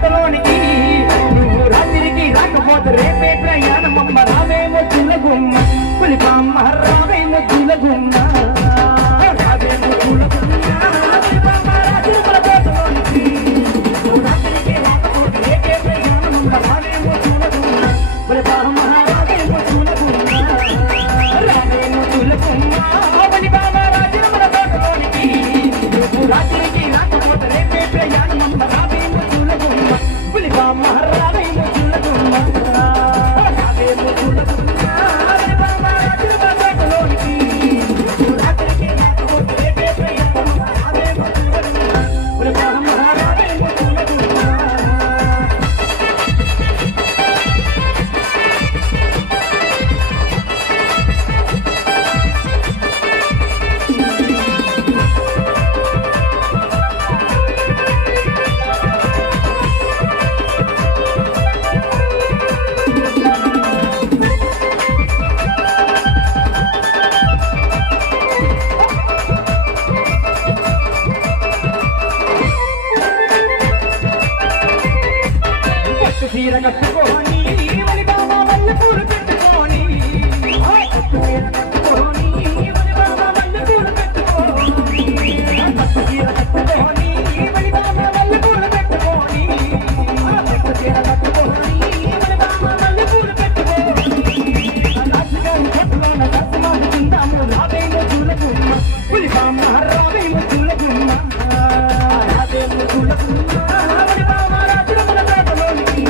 తోటలోనికి నువ్వు రాత్రికి రాకపోతే రేపే ప్రయాణమమ్మ రావేమో తులగుమ్మ పులిపామ్మ రావేమో తులగుమ్మ రావేమో తులగుమ్మ పులిపామ్మ రాజుల తోటలోనికి నువ్వు రాత్రికి రాకపోతే రేపే ప్రయాణమమ్మ రావేమో తులగుమ్మ పులిపామ్మ రావేమో తులగుమ్మ రావేమో తులగుమ్మ పులిపామ్మ రాజుల తోటలోనికి నువ్వు రాత్రికి రాకపోతే రేపే ప్రయాణమమ్మ రావేమో తులగుమ్మ పులిపామ్మ రావేమో తులగుమ్మ రావేమో తులగుమ్మ చీర కట్టుకొని వలిబామ మల్లె పూలు పెట్టుకొని చీర కట్టుకొని వలిబామ మల్లె పూలు పెట్టుకొని చీర కట్టుకొని వలిబామ మల్లె పూలు పెట్టుకొని చీర కట్టుకొని వలిబామ మల్లె పూలు పెట్టుకొని రాజుగారి చెట్టులోన దర్శమాడుకుందాము రావేమో తులగుమ్మ పులిబామ రావేమో తులగుమ్మ రావేమో తులగుమ్మ వలిబామ రాజుల తోటలోనికి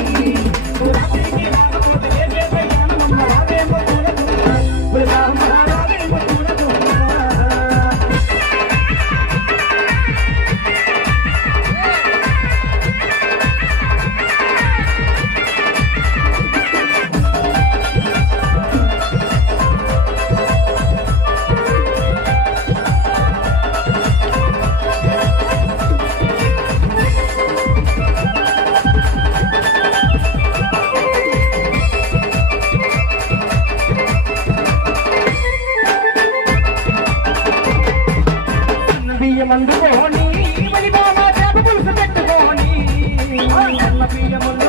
బియ్యమందుకొని వలిబామ చేప పులుసు పెట్టుకొని బియ్యములు